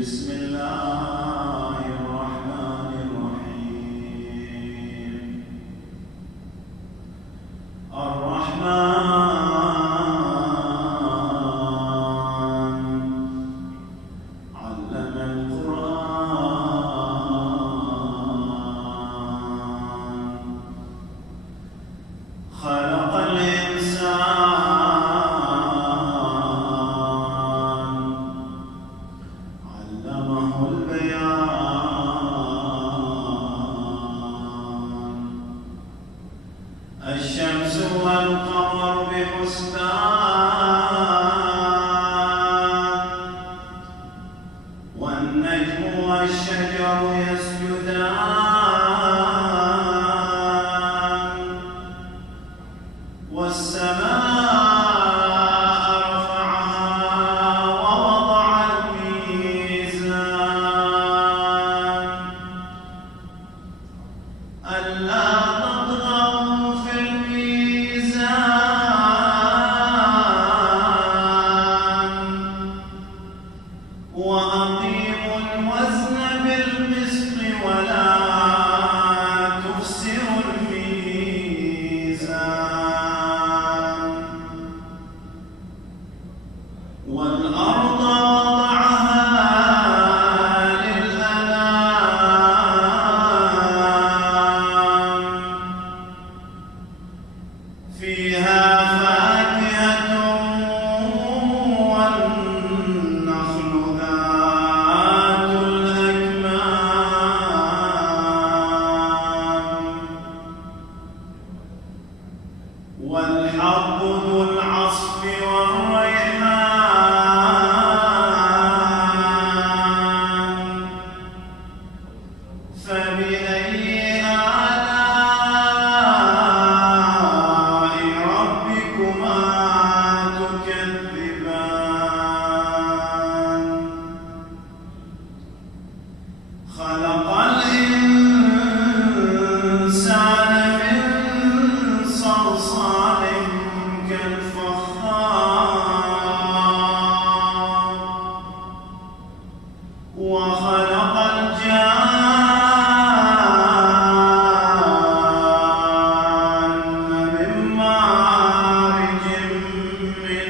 بسم الله الرحمن الرحيم الرحمن علم القرآن خلق الإنسان علمه البيان الشمس والقمر بحسبان والنجم والشجر يسجدان والسماء رفعها ووضع الميزان ألا تطغوا في الميزان وأقيموا الوزن بالقسط ولا تخسروا الميزان والأرض وضعها للأنام فيها فاكهة والنخل ذات الأكمام والحب ذو العصف والريحان فبأي آلاء ربكما تكذبان خلق الإنسان من صلصال كالفخار وخلق الجان من مارج من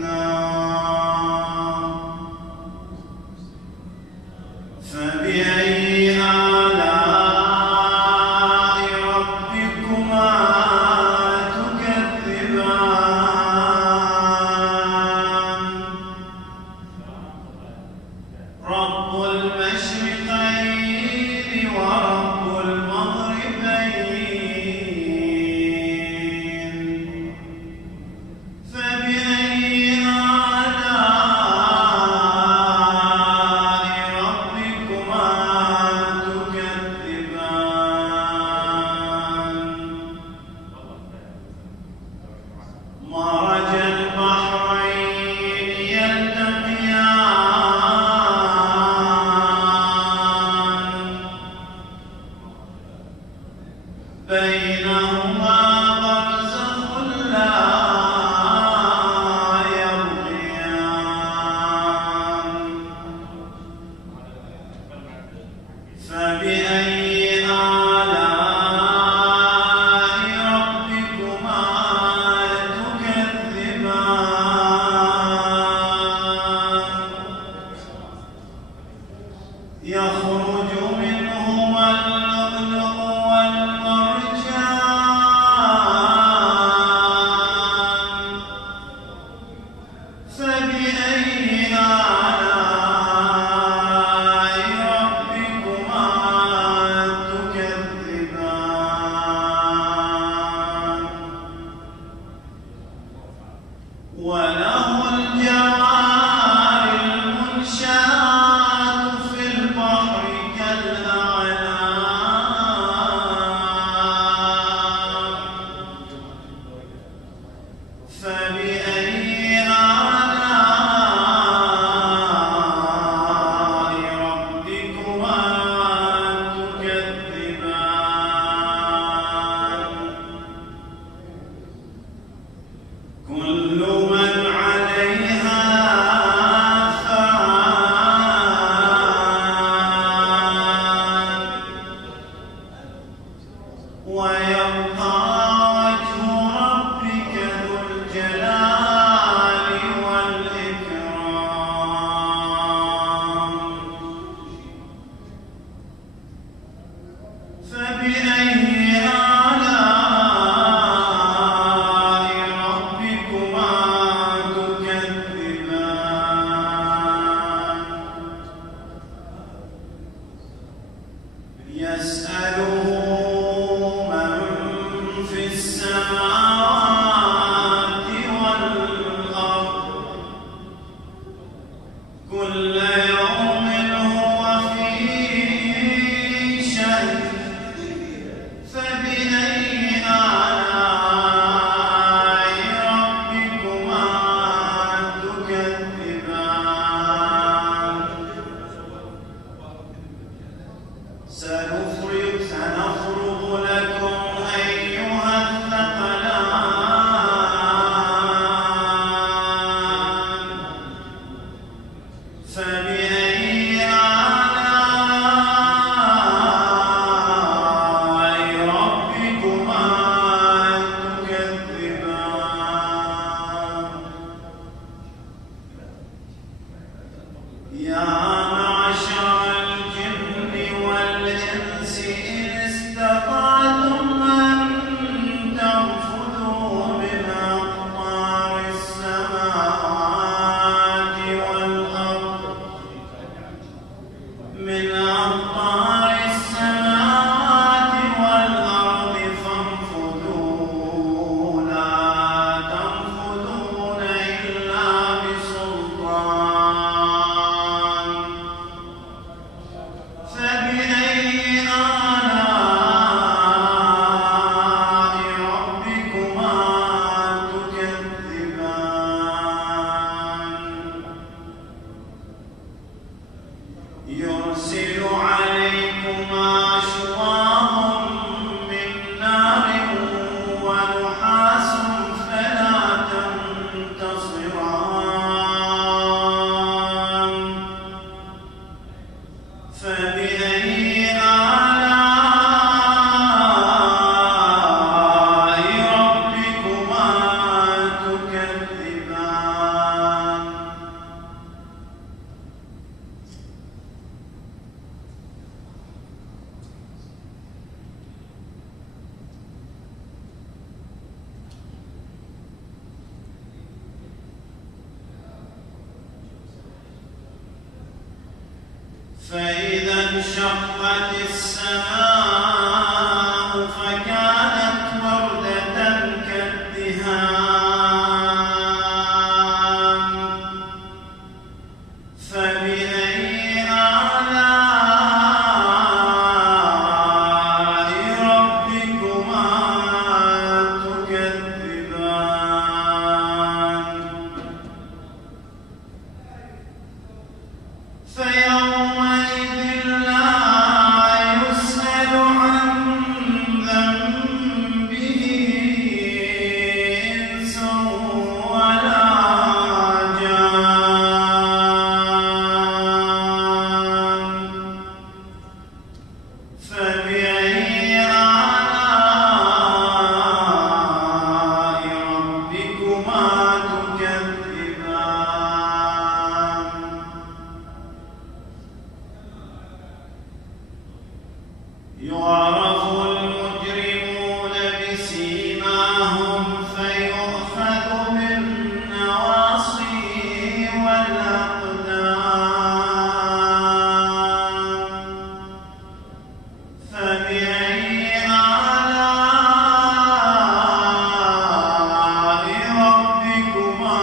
نار فبأي آلاء ربكما تكذبان رب المشرقين ورب المغربين فبأي آلاء ربكما تكذبان مرج البحرين يلتقيان بينهما برزخ لا يبغيان فبأي آلاء ربكما تكذبان يخرج منهما اللؤلؤ والمرجان فبأي آلاء ربكما تكذبان وله الجوار المنشآت في البحر كل يوم هو في شأن فبأي آلاء ربكما تكذبان سنفرغ لكم أيها الثقلان فبأي آلاء ربكما تكذبان يا معشر الجن والإنس إن استطعتم أن تنفذوا من أقطار السماوات والأرض فانفذوا لا تنفذون إلا بسلطان فبأي آلاء ربكما تكذبان يرسل عليكما شواظ من نار ونحاس فلا تنتصران فبأي آلاء ربكما تكذبان فإذا انشقت السماء فكانت وردة كالدهان فبأي آلاء ربكما تكذبان فيومئذ لا يسأل عن ذنبه إنس ولا جان فبأي آلاء ربكما تكذبان يعرف المجرمون بسيماهم فيؤخذ بالنواصي والأقدام فبأي آلاء ربكما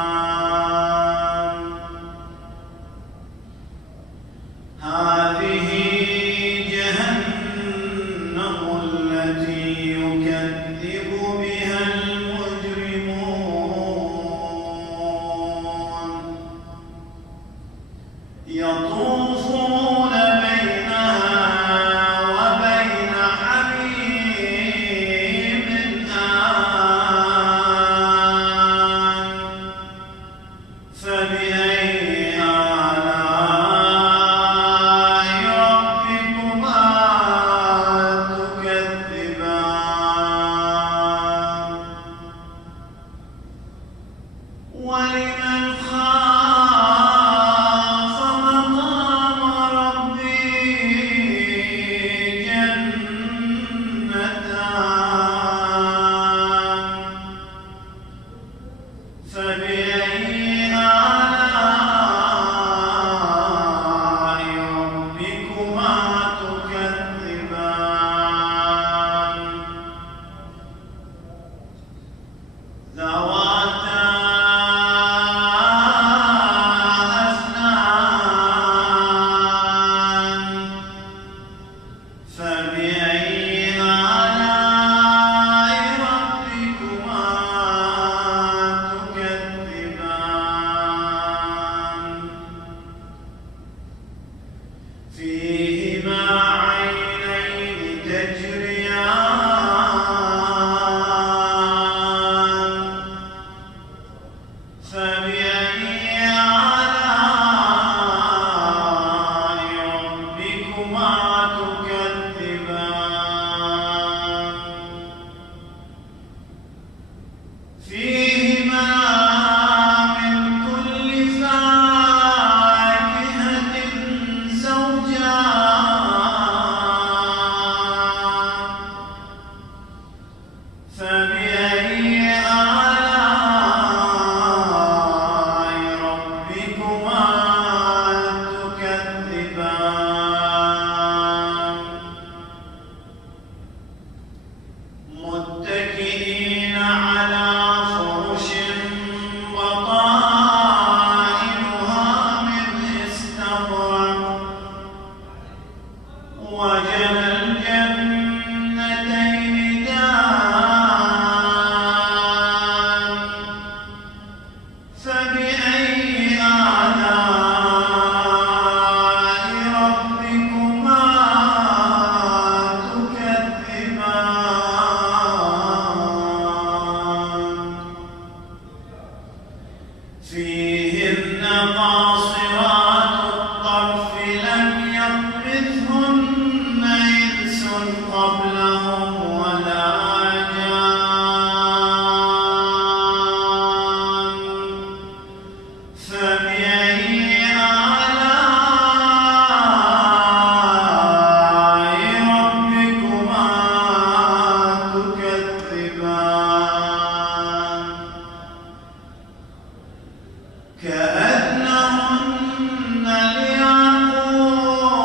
تكذبان هذه جهنم التي يكذب بها المجرمون يطوفون بينها وبين حميم آن فبأي آلاء ربكما تكذبان ولمن خاف مقام ربه جنتان فبأي آلاء ربكما تكذبان ذواتا فبأي آلاء ربكما تكذبان فيهما من كل فاكهة زوجان فبأي آلاء ربكما تكذبان متكئين على فرش بطائنها من استبرق وجنى الجنتين دان فبأي آلاء ربكما تكذبان فيهن قاصرات الطرف لم يطمثهن إنس قبلهم ولا جان فبأي آلاء ربكما تكذبان كأنهن الياقوت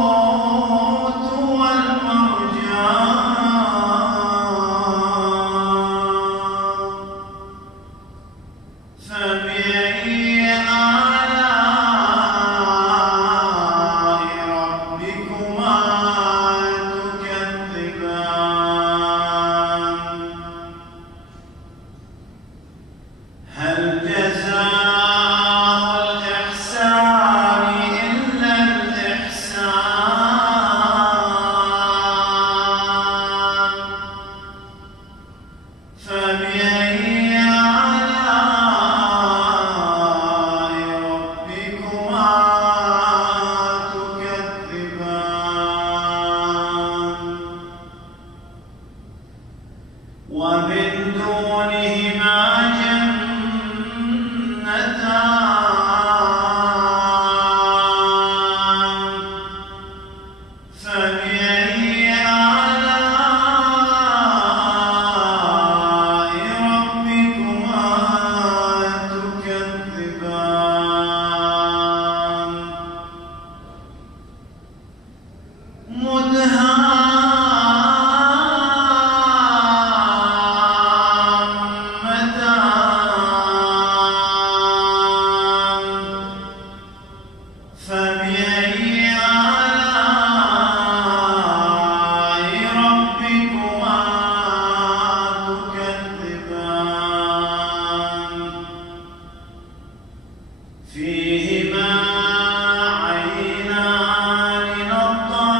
والمرجان فبأي آلاء ربكما تكذبان هل جزاء الإحسان إلا الإحسان فبأي آلاء ربكما تكذبان ومن دونهما جنتان فبأي آلاء ربكما تكذبان مدهامتان فبأي آلاء ربكما تكذبان فيهما عينان نضاختان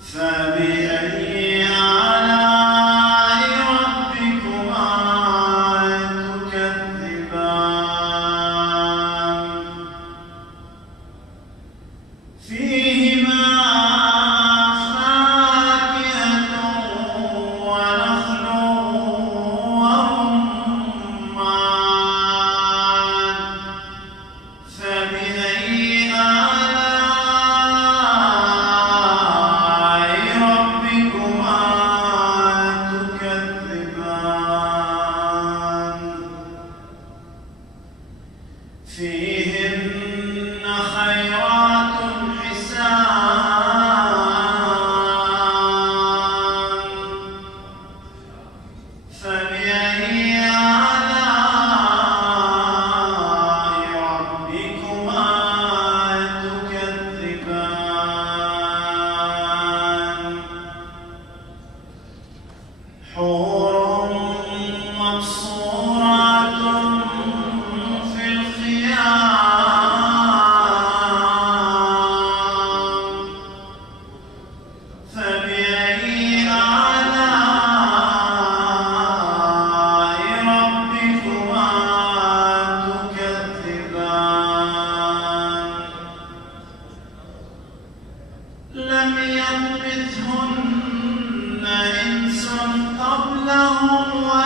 فبأي آلاء ربكما تكذبان فيهما فاكهة ونخل ورمان فبأي آلاء ربكما تكذبان فيهن خيرات حسان فبأي آلاء ربكما تكذبان حور مقصورات في الخيام فبأي آلاء حورا